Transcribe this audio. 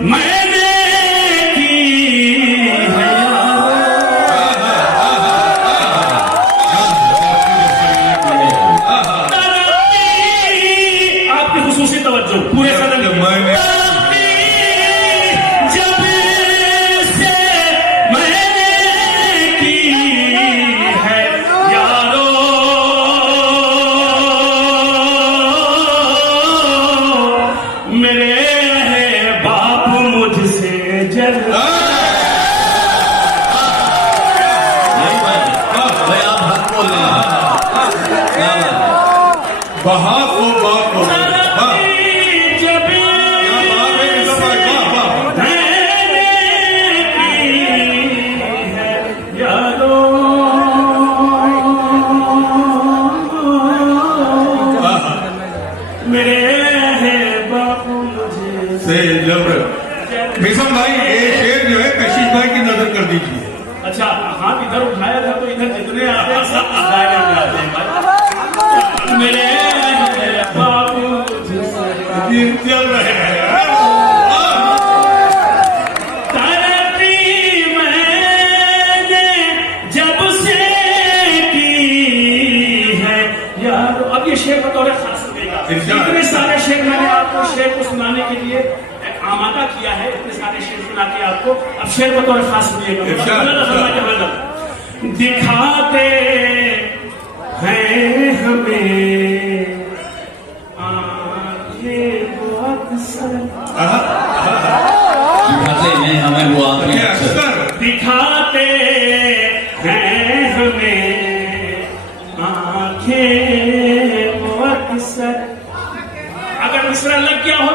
मैंने की है आपकी खुसूसी तवज्जो पूरे सदन में जब से मैंने की है यारो मेरे बाप मुझसे जल भाई आप हक बोल रहे हैं। बहा को बाप को जब यारो मेरे बाप मुझे से जब मिशन भाई ये शेर जो है कशिश भाई की नजर कर दीजिए। अच्छा हाथ इधर उठाया था तो इधर जितने आते हैं सब इस दायरे में आते हैं भाई मेरे बाप मुझसे चल रहे हैं तरक्की मैंने जब से की है यार। अब ये शेर बतौर खास देगा। इतने सारे शेर मैंने आपको शेर को सुनाने के लिए आमादा किया है, इतने सारे शेर सुना के आपको अब शेर बतौर खास सुनिएगा। दिखाते हैं हमें आंखें बहुत सर दिखाते हैं हमें वो आंखें अक्सर, दिखाते हैं हमें आंखें वो अक्सर। अगर मिसरा लग गया हो